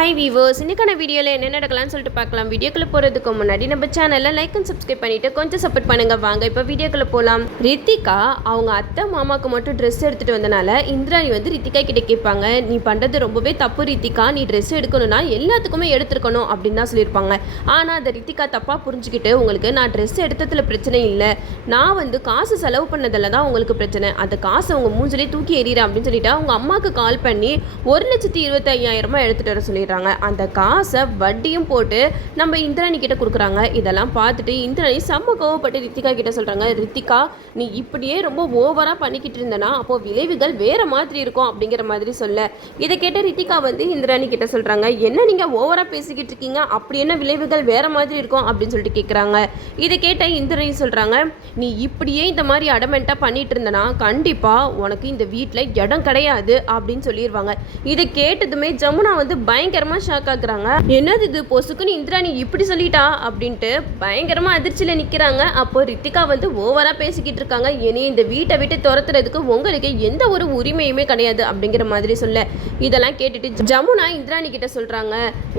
High viewers இன்றைக்கான வீடியோவில் என்ன நடக்கலாம்னு சொல்லிட்டு பார்க்கலாம். வீடியோக்குள்ளே போகிறதுக்கு முன்னாடி நம்ம சேனலில் லைக் அண்ட் சப்ஸ்கிரைப் பண்ணிவிட்டு கொஞ்சம் சப்போர்ட் பண்ணுங்க. வாங்க இப்போ வீடியோக்குள்ளே போகலாம் ரித்திகா அவங்க அத்தை மாமாவுக்கு மட்டும் ட்ரெஸ் எடுத்துகிட்டு வந்தனால இந்திராணி வந்து ரித்திகா கிட்டே கேட்பாங்க. நீ பண்ணுறது ரொம்பவே தப்பு ரித்திகா. நீ ட்ரெஸ் எடுக்கணும்னா எல்லாத்துக்குமே எடுத்துருக்கணும் அப்படின்னு தான் சொல்லியிருப்பாங்க. ஆனால் அதை ரித்திகா தப்பாக புரிஞ்சுக்கிட்டு உங்களுக்கு நான் ட்ரெஸ் எடுத்ததில் பிரச்சனை இல்லை. நான் வந்து காசு செலவு பண்ணதில் தான் உங்களுக்கு பிரச்சனை. அந்த காசை உங்கள் மூஞ்சிலே தூக்கி எறிகிறேன் அப்படின்னு சொல்லிட்டு அவங்க அம்மாவுக்கு கால் பண்ணி ஒரு லட்சத்தி இருபத்தி ஐயாயிரமா எடுத்துகிட்டு வர சொல்லிடுறாங்க அந்த காசை வட்டியும் போட்டு நம்ம இந்திராணி கிட்ட கொடுக்குறாங்க. இதெல்லாம் பார்த்துட்டு இந்திராணி செம்ம கோவப்பட்டு ரித்திகா கிட்ட சொல்கிறாங்க ரித்திகா நீ இப்படியே ரொம்ப ஓவராக பண்ணிக்கிட்டு இருந்தனா அப்போ விளைவுகள் வேற மாதிரி இருக்கும் அப்படிங்கிற மாதிரி சொல்ல. இதை கேட்ட ரித்திகா வந்து இந்திராணி கிட்ட சொல்கிறாங்க என்ன நீங்கள் ஓவராக பேசிக்கிட்டு இருக்கீங்க? அப்படி என்ன விளைவுகள் வேற மாதிரி இருக்கும்? அப்படின்னு சொல்லிட்டு கேட்குறாங்க இதை கேட்ட இந்திராணி சொல்கிறாங்க நீ இப்படியே இந்த மாதிரி அடமெண்ட்டாக பண்ணிட்டு இருந்தனா கண்டிப்பாக உனக்கு இந்த வீட்டில் இடம் கிடையாது அப்படின்னு சொல்லிடுவாங்க இதை கேட்டதுமே ஜமுனா வந்து பயங்கர பயங்கரமாக ஷாக் ஆகுறாங்க என்னது இது? பொசுக்குன்னு இந்திராணி இப்படி சொல்லிட்டா? அப்படின்ட்டு பயங்கரமாக அதிர்ச்சியில் நிற்கிறாங்க அப்போ ரித்திகா வந்து ஓவராக பேசிக்கிட்டு இருக்காங்க. இனி இந்த வீட்டை விட்டு துரத்துறதுக்கு உங்களுக்கு எந்த ஒரு உரிமையுமே கிடையாது அப்படிங்கிற மாதிரி சொல்ல. இதெல்லாம் கேட்டுட்டு ஜமுனா இந்திராணி கிட்ட சொல்கிறாங்க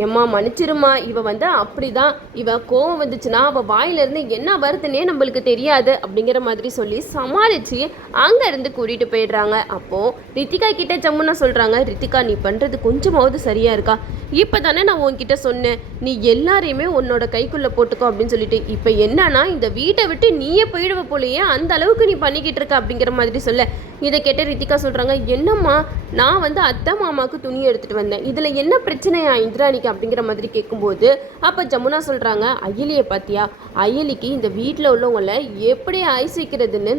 எம்மா மன்னிச்சிருமா இவ வந்து அப்படிதான். இவ கோவம் வந்துச்சுன்னா அவள் வாயிலிருந்து என்ன வருதுன்னே நம்மளுக்கு தெரியாது அப்படிங்கிற மாதிரி சொல்லி சமாளித்து அங்கேருந்து கூட்டிகிட்டு போயிடுறாங்க. அப்போது ரித்திகா கிட்ட ஜமுனா சொல்கிறாங்க ரித்திகா நீ பண்ணுறது கொஞ்சமாவது சரியாக இருக்கா? இப்போ தானே நான் உன்கிட்ட சொன்னேன். நீ எல்லாரையுமே உன்னோட கைக்குள்ளே போட்டுக்கோ அப்படின்னு சொல்லிட்டு. இப்போ என்னன்னா இந்த வீட்டை விட்டு நீயே போயிடுவ போலயே அந்த அளவுக்கு நீ பண்ணிக்கிட்டு இருக்க அப்படிங்கிற மாதிரி சொல்ல. இதை கேட்ட ரித்திகா சொல்கிறாங்க என்னம்மா நான் வந்து அத்தை மாமாவுக்கு துணி எடுத்துகிட்டு வந்தேன். இதில் என்ன பிரச்சனையா இந்திராணிக்கு? அப்படிங்கிற மாதிரி கேட்கும்போது அப்போ ஜமுனா சொல்கிறாங்க அயலியை பார்த்தியா அயலிக்கு இந்த வீட்டில் உள்ளவங்கள எப்படி ஐஸ்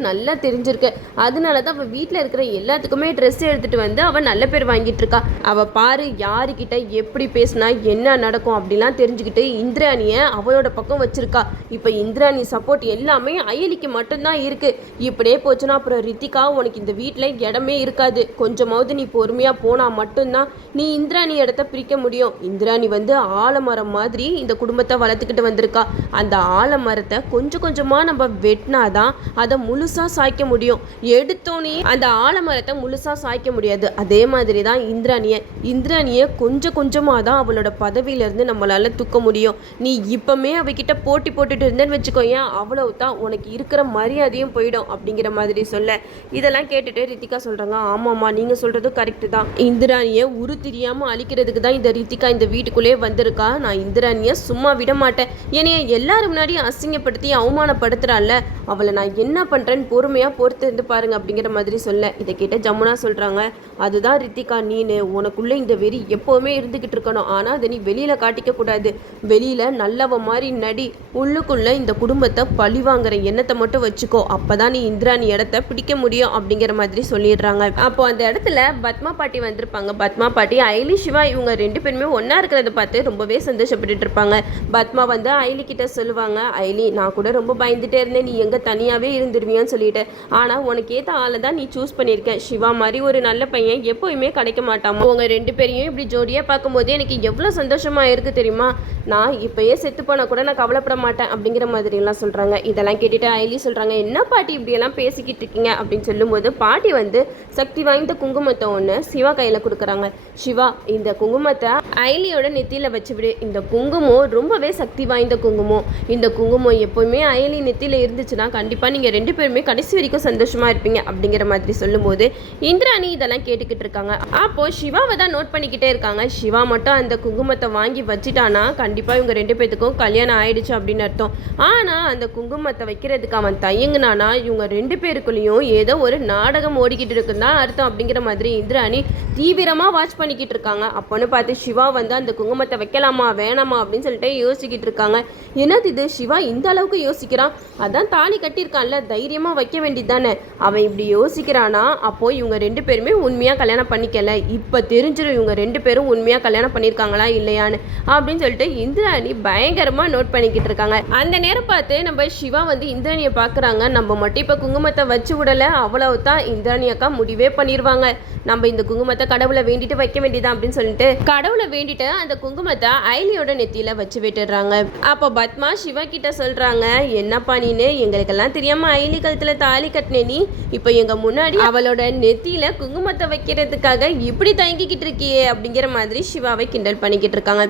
நல்லா தெரிஞ்சிருக்கு. அதனால தான் அவள் வீட்டில் இருக்கிற எல்லாத்துக்குமே ட்ரெஸ் எடுத்துகிட்டு வந்து அவள் நல்ல பேர் வாங்கிட்டு இருக்கா. அவள் பாரு யாருக்கிட்ட எப்படி பேசினா என்ன நடக்கும் அப்படிலாம் தெரிஞ்சுக்கிட்டு இந்திராணியை அவளோட பக்கம் வச்சிருக்கா. இப்போ இந்திராணி சப்போர்ட் எல்லாமே அயலிக்கு மட்டும்தான் இருக்குது இப்படியே போச்சுன்னா அப்புறம் ரித்திகா உனக்கு இந்த வீட்டில் இடமே இருக்காது. கொஞ்சமாவது நீ பொறுமையாக போனால் மட்டும்தான் நீ இந்திராணி இடத்த பிரிக்க முடியும். இந்திராணி வந்து ஆலமரம் மாதிரி இந்த குடும்பத்தை வளர்த்துக்கிட்டு வந்திருக்கா. அந்த ஆலமரத்தை கொஞ்சம் கொஞ்சமாக நம்ம வெட்டினாதான் அதை முழுசாக சாய்க்க முடியும். எடுத்தோன்னே அந்த ஆலமரத்தை முழுசாக சாய்க்க முடியாது. அதே மாதிரி தான் இந்திராணியை. இந்திராணியை கொஞ்சம் கொஞ்சமாக தான் அவளோட பதவியிலேருந்து நம்மளால் தூக்க முடியும். நீ இப்போமே அவகிட்ட போட்டி போட்டுட்டு இருந்தேன்னு வச்சுக்கோயேன் அவ்வளவு தான் உனக்கு இருக்கிற மரியாதையும் போயிடும் அப்படிங்கிற மாதிரி சொல்ல. இதெல்லாம் கேட்டுட்டு ரித்திகா சொல்கிறாங்க ஆமாம்மா நீங்கள் சொல்கிறதும் கரெக்டு தான். இந்திராணியை உரு தெரியாமல் அழிக்கிறதுக்கு தான் இந்த ரித்திகா இந்த வீட்டுக்குள்ளே வந்திருக்கா. நான் இந்திராணியை சும்மா விட மாட்டேன். என்னைய எல்லாரும் முன்னாடியும் அசிங்கப்படுத்தி அவமானப்படுத்துறாள்ல. அவளை நான் என்ன பண்ணுறேன்னு பொறுமையாக பொறுத்து இருந்து பாருங்க அப்படிங்கிற மாதிரி சொல்ல. இதை கேட்ட ஜமுனா சொல்கிறாங்க அதுதான் ரித்திகா நீனு. உனக்குள்ளே இந்த வெறி எப்போவுமே இருந்துக்கிட்டு இருக்கணும். ஆனால் அதை நீ வெளியில் காட்டிக்கக்கூடாது வெளியில் நல்லவ மாதிரி நடி உள்ளுக்குள்ளே இந்த குடும்பத்தை பழி வாங்குற எண்ணத்தை மட்டும் வச்சுக்கோ. அப்போ தான் நீ இந்திராணி இடத்த பிடிக்க முடியும் அப்படிங்கிற மாதிரி சொல்லிடுறாங்க. அப்போ அந்த இடத்துல பத்மா பாட்டி வந்திருப்பாங்க. பத்மா பாட்டி ஐலி சிவா இவங்க ரெண்டு பேருமே ஒன்றா இருக்கிறத பார்த்து ரொம்பவே சந்தோஷப்பட்டுட்டு இருப்பாங்க. பத்மா வந்து ஐலி கிட்ட சொல்லுவாங்க ஐலி நான் கூட ரொம்ப பயந்துட்டே இருந்தேன். நீ எங்கே தனியாகவே இருந்துருவியான்னு சொல்லிட்டு. ஆனால் உனக்கு ஏற்ற ஆளை தான் நீ சூஸ் பண்ணியிருக்க. சிவா மாதிரி ஒரு நல்ல பையன் எப்போயுமே கிடைக்க மாட்டாமா உங்கள் ரெண்டு பேரையும் இப்படி ஜோடியாக பார்க்க பார்க்கும் போது எனக்கு எவ்வளோ சந்தோஷமாக இருக்குது தெரியுமா? நான் இப்போயே செத்து போனால் கூட நான் கவலைப்பட மாட்டேன் அப்படிங்கிற மாதிரிலாம் சொல்கிறாங்க இதெல்லாம் கேட்டுட்டு ஐலி சொல்கிறாங்க என்ன பாட்டி இப்படியெல்லாம் பேசிக்கிட்டு இருக்கீங்க? அப்படின்னு சொல்லும்போது பாட்டி வந்து சக்தி வாய்ந்த குங்குமத்தை ஒன்று சிவா கையில் கொடுக்குறாங்க. சிவா இந்த குங்குமத்தை ஐலியோட நெத்தியில் வச்சு விடு. இந்த குங்குமம் ரொம்பவே சக்தி வாய்ந்த குங்குமம். இந்த குங்குமம் எப்போவுமே ஐலி நெத்தியில் இருந்துச்சுன்னா கண்டிப்பாக நீங்கள் ரெண்டு பேருமே கடைசி வரைக்கும் சந்தோஷமாக இருப்பீங்க. அப்படிங்கிற மாதிரி சொல்லும்போது இந்திராணி இதெல்லாம் கேட்டுக்கிட்டு இருக்காங்க. அப்போது சிவாவை தான் நோட் பண்ணிக்கிட்டே இருக்காங்க. சிவா மட்டும் அந்த குங்குமத்தை வாங்கி வச்சிட்டானா? கண்டிப்பாக இவங்க ரெண்டு பேத்துக்கும் கல்யாணம் ஆயிடுச்சு அப்படின்னு அர்த்தம். ஆனால் அந்த குங்குமத்தை வைக்கிறதுக்கு அவன் தயங்குனானா இவங்க ரெண்டு பேருக்குள்ளேயும் ஏதோ ஒரு நாடகம் ஓடிக்கிட்டு இருக்குன்னு தான் அர்த்தம் அப்படிங்கிற மாதிரி இந்திராணி தீவிரமாக வாட்ச் பண்ணிக்கிட்டு இருக்காங்க. அப்போன்னு பார்த்து சிவா வந்து அந்த குங்குமத்தை வைக்கலாமா வேணாமா அப்படின்னு சொல்லிட்டு யோசிக்கிட்டு இருக்காங்க. என்னது இது? சிவா இந்த அளவுக்கு யோசிக்கிறான் அதான் தாலி கட்டியிருக்கான்ல தைரியமாக வைக்க வேண்டியது தானே. அவன் இப்படி யோசிக்கிறானா? அப்போ இவங்க ரெண்டு பேருமே உண்மையாக கல்யாணம் பண்ணிக்கல. இப்போ தெரிஞ்சிடும் இவங்க ரெண்டு பேரும் உண்மையாக கல்யாணம் பண்ணியிருக்காங்களா இல்லையான்னு அப்படின்னு சொல்லிட்டு இந்திராணி பயங்கரமாக நோட் பண்ணிக்கிட்டு இருக்காங்க. அந்த நேரம் பார்த்து நம்ம சிவா வந்து இந்திராணியை பார்க்குறாங்க. நம்ம மட்டும் இப்போ குங்குமத்தை வச்சு விடலை. அவ்வளவு தான் இந்திராணி அக்கா முடிவே பண்ணிடுவாங்க நம்ம இந்த குங்குமத்தை கடவுளை வேண்டிட்டு வைக்க வேண்டியதான் அப்படின்னு சொல்லிட்டு கடவுளை வேண்டிட்டு அந்த குங்குமத்தை ஐலியோட நெத்தியில வச்சு விட்டுடுறாங்க. அப்போ பத்மா சிவா கிட்ட சொல்றாங்க என்னப்பா நீனு? எங்களுக்கெல்லாம் தெரியாம ஐலி கழுத்துல தாலி கட்டின நீ? இப்போ எங்க முன்னாடி அவளோட நெத்தியில குங்குமத்தை வைக்கிறதுக்காக இப்படி தயங்கிக்கிட்டு இருக்கியே அப்படிங்கிற மாதிரி சிவாவை கிண்டல் பண்ணிக்கிட்டு இருக்காங்க.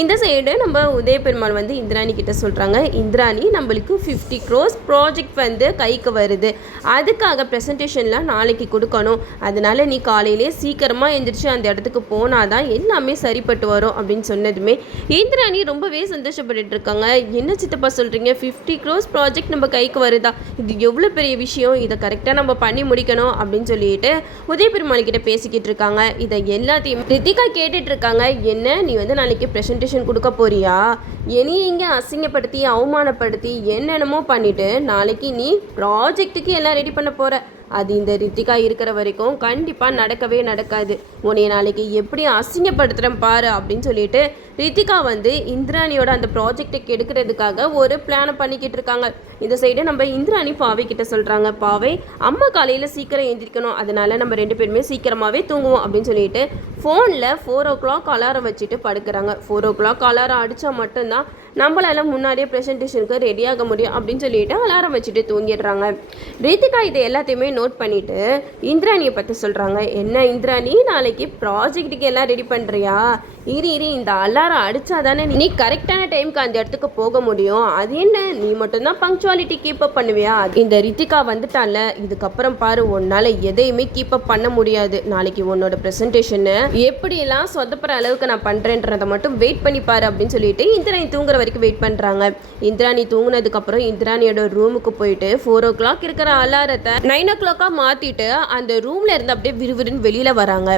இந்த சைடு நம்ம உதய பெருமாள் வந்து இந்திராணி கிட்ட சொல்கிறாங்க இந்திராணி நம்மளுக்கு ஃபிஃப்டி க்ரோஸ் ப்ராஜெக்ட் வந்து கைக்கு வருது. அதுக்காக ப்ரெசன்டேஷன்லாம் நாளைக்கு கொடுக்கணும். அதனால நீ காலையிலே சீக்கிரமாக எழுந்திரிச்சு அந்த இடத்துக்கு போனாதான் எல்லாமே சரிப்பட்டு வரும் அப்படின்னு சொன்னதுமே இந்திராணி ரொம்பவே சந்தோஷப்பட்டுட்டு இருக்காங்க. என்ன சித்தப்பா சொல்கிறீங்க ஃபிஃப்டி க்ரோஸ் ப்ராஜெக்ட் நம்ம கைக்கு வருதா? இது எவ்வளோ பெரிய விஷயம்? இதை கரெக்டாக நம்ம பண்ணி முடிக்கணும் அப்படின்னு சொல்லிட்டு உதய பெருமாள் கிட்ட பேசிக்கிட்டு இருக்காங்க. இதை எல்லாத்தையும் ரித்திகா கேட்டுட்டு இருக்காங்க. என்ன நீ வந்து நாளைக்கு ப்ரெசன்டேஷன் கொடுக்க போறியா? என்னையும் இங்கே அசிங்கப்படுத்தி அவமானப்படுத்தி என்னென்னமோ பண்ணிவிட்டு நாளைக்கு நீ ப்ராஜெக்ட்டுக்கு எல்லாம் ரெடி பண்ண போகிற அது இந்த ரித்திகா இருக்கிற வரைக்கும் கண்டிப்பாக நடக்கவே நடக்காது. உன்னைய நாளைக்கு எப்படி அசிங்கப்படுத்துகிறேன் பாரு அப்படின்னு சொல்லிட்டு ரித்திகா வந்து இந்திராணியோட அந்த ப்ராஜெக்டை கெடுக்கிறதுக்காக ஒரு பிளானை பண்ணிக்கிட்டு இருக்காங்க. இந்த சைடு நம்ம இந்திராணி பாவை கிட்ட சொல்கிறாங்க பாவை அம்மா காலையில் சீக்கிரம் எழுந்திரிக்கணும் அதனால் நம்ம ரெண்டு பேருமே சீக்கிரமாகவே தூங்குவோம் அப்படின்னு சொல்லிட்டு ஃபோனில் ஃபோர் ஓ கிளாக் அலாரம் வச்சுட்டு படுக்கிறாங்க. ஃபோர் ஓ கிளாக் அலாரம் அடித்தா மட்டும்தான் நம்மளால் முன்னாடியே ப்ரெசன்டேஷனுக்கு ரெடியாக முடியும் அப்படின்னு சொல்லிட்டு அலாரம் வச்சுட்டு தூங்கிடுறாங்க. ரித்திகா இதை எல்லாத்தையுமே நோட் பண்ணிவிட்டு இந்திராணியை பற்றி சொல்கிறாங்க என்ன இந்திராணி நாளைக்கு ப்ராஜெக்ட்டுக்கு எல்லாம் ரெடி பண்ணுறியா இரு இரு இந்த அலாரம் அடித்தா தானே நீ கரெக்டான டைம்க்கு அந்த இடத்துக்கு போக முடியும். அது என்ன? நீ மட்டும்தான் பங்க்சுவாலிட்டி கீப் அப் பண்ணுவியா? இந்த ரித்திகா வந்துட்டால இதுக்கப்புறம் பாரு உன்னால எதையுமே கீப் அப் பண்ண முடியாது. நாளைக்கு உன்னோட ப்ரெசன்டேஷனை எப்படியெல்லாம் சொதப்புற அளவுக்கு நான் பண்ணுறேன்றதை மட்டும் வெயிட் பண்ணி பாரு அப்படின்னு சொல்லிட்டு இந்திராணி தூங்குற வரைக்கும் வெயிட் பண்ணுறாங்க இந்திராணி தூங்குனதுக்கப்புறம் இந்திராணியோட ரூமுக்கு போயிட்டு ஃபோர் ஓ கிளாக் இருக்கிற அலாரத்தை நைன் ஓ கிளாக்காக மாற்றிட்டு அந்த ரூமில் இருந்து அப்படியே விறுவிறுன்னு வெளியில் வராங்க.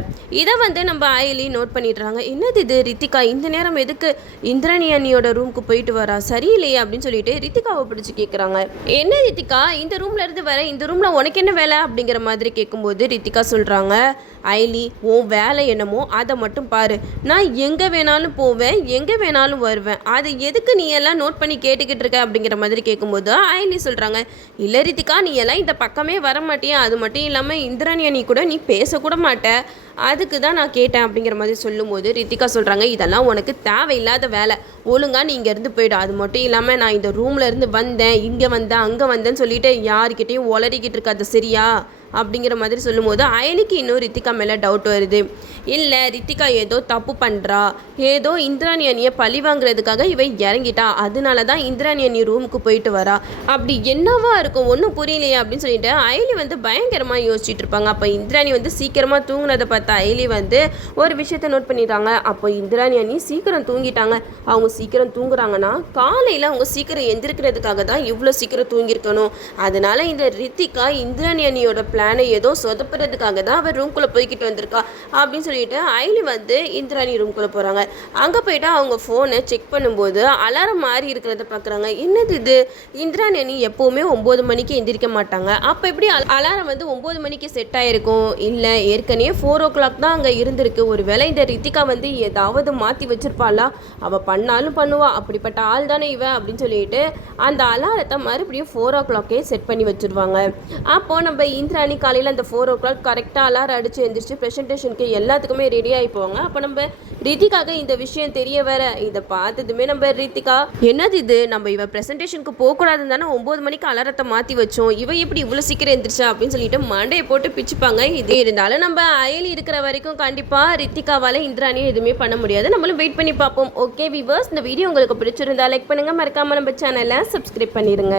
இதை வந்து நம்ம ஆயிலி நோட் பண்ணிடுறாங்க. என்னது இது ரித்திகா? இந்த நேரம் எதுக்கு இந்திராணி அண்ணியோட ரூமுக்கு போயிட்டு வரா? சரியில்லையே அப்படின்னு சொல்லிட்டு ரித்திகாவை பிடிச்சி கேட்குறாங்க என்ன ரித்திகா? இந்த ரூம்ல இருந்து வர இந்த ரூம்ல உனக்கு என்ன வேலை? அப்படிங்கிற மாதிரி கேட்கும்போது ரித்திகா சொல்றாங்க. ஐலி உன் வேலை என்னமோ அதை மட்டும் பாரு. நான் எங்கே வேணாலும் போவேன் எங்கே வேணாலும் வருவேன். அது எதுக்கு நீ எல்லாம் நோட் பண்ணி கேட்டுக்கிட்டு இருக்க? அப்படிங்கிற மாதிரி கேட்கும்போது ஐலி சொல்கிறாங்க இல்லை ரித்திகா நீ எல்லாம் இந்த பக்கமே வர மாட்டியா? அது மட்டும் இல்லாமல் இந்திராணி நீ கூட நீ பேசக்கூட மாட்ட. அதுக்கு தான் நான் கேட்டேன் அப்படிங்கிற மாதிரி சொல்லும்போது ரித்திகா சொல்கிறாங்க இதெல்லாம் உனக்கு தேவையில்லாத வேலை. ஒழுங்காக நீ இங்கேருந்து போயிடும் அது மட்டும் இல்லாமல் நான் இந்த ரூம்ல இருந்து வந்தேன் இங்கே வந்தேன் அங்கே வந்தேன்னு சொல்லிட்டு யாருக்கிட்டேயும் உளறிக்கிட்டு இருக்காது சரியா? அப்படிங்கிற மாதிரி சொல்லும்போது அயனிக்கு இன்னும் ரித்திகா மேலே டவுட் வருது. இல்லை ரித்திகா ஏதோ தப்பு பண்ணுறா ஏதோ இந்திராணி அணியை பழி வாங்குறதுக்காக இவ இறங்கிட்டா. அதனால தான் இந்திராணி அணி ரூமுக்கு போயிட்டு வரா. அப்படி என்னவா இருக்கும்? ஒன்றும் புரியலையே அப்படின்னு சொல்லிட்டு அயலி வந்து பயங்கரமாக யோசிச்சுட்டு இருப்பாங்க. அப்போ இந்திராணி வந்து சீக்கிரமாக தூங்குனதை பார்த்த அயலி வந்து ஒரு விஷயத்த நோட் பண்ணிடுறாங்க. அப்போ இந்திராணி அணி சீக்கிரம் தூங்கிட்டாங்க. அவங்க சீக்கிரம் தூங்குறாங்கன்னா காலையில் அவங்க சீக்கிரம் எந்திரிக்கிறதுக்காக தான் இவ்வளோ சீக்கிரம் தூங்கியிருக்கணும். அதனால இந்த ரித்திகா இந்திராணி அணியோட ஏதோ சொதப்புறதுக்காக தான் அவர் ரூம்குள்ளே போய்கிட்டு வந்திருக்கா. அப்படின்னு சொல்லிட்டு ஐலி வந்து இந்திராணி ரூம்குள்ளே போகிறாங்க அங்கே போயிட்டு அவங்க ஃபோனை செக் பண்ணும்போது அலாரம் மாறி இருக்கிறத பார்க்குறாங்க என்னது இது? இந்திராணி அணி எப்போவுமே ஒம்பது மணிக்கு எந்திரிக்க மாட்டாங்க. அப்போ எப்படி அலாரம் வந்து ஒம்பது மணிக்கு செட் ஆகிருக்கும் இல்லை ஏற்கனவே ஃபோர் ஓ கிளாக் தான் அங்கே இருந்திருக்கு. ஒரு வேளை இந்த ரித்திகா வந்து ஏதாவது மாற்றி வச்சிருப்பாளா? அவள் பண்ணாலும் பண்ணுவா. அப்படிப்பட்ட ஆள் தானே இவ? அப்படின்னு சொல்லிட்டு அந்த அலாரத்தை மறுபடியும் ஃபோர் ஓ கிளாக்கே செட் பண்ணி வச்சிருவாங்க. அப்போது நம்ம இந்திராணி காலையில் அந்த ஃபோர் ஓ கிளாக் கரெக்டாக அலாரம் அடித்து எழுந்திரிச்சு ப்ரெசன்டேஷனுக்கு எல்லாத்துக்குமே ரெடி ஆகி போவாங்க. அப்போ நம்ம ரித்திகாக இந்த விஷயம் தெரிய வர இதை பார்த்ததுமே நம்ம ரித்திகா என்னது இது? நம்ம இவ ப்ரெசன்டேஷனுக்கு போகக்கூடாதுன்னு தானே ஒம்பது மணிக்கு அலாரத்தை மாற்றி வச்சோம். இவ எப்படி இவ்வளோ சீக்கிரம் எழுந்திரிச்சா அப்படின்னு சொல்லிட்டு மண்டையை போட்டு பிச்சுப்பாங்க. இது இருந்தாலும் நம்ம அயலி இருக்கிற வரைக்கும் கண்டிப்பாக ரித்திகாவால் இந்திராணியும் எதுவுமே பண்ண முடியாது. நம்மளும் வெயிட் பண்ணி பார்ப்போம். ஓகே விவர்ஸ் இந்த வீடியோ உங்களுக்கு பிடிச்சிருந்தா லைக் பண்ணுங்கள் மறக்காமல் நம்ம சேனலை சப்ஸ்கிரைப் பண்ணிடுங்க.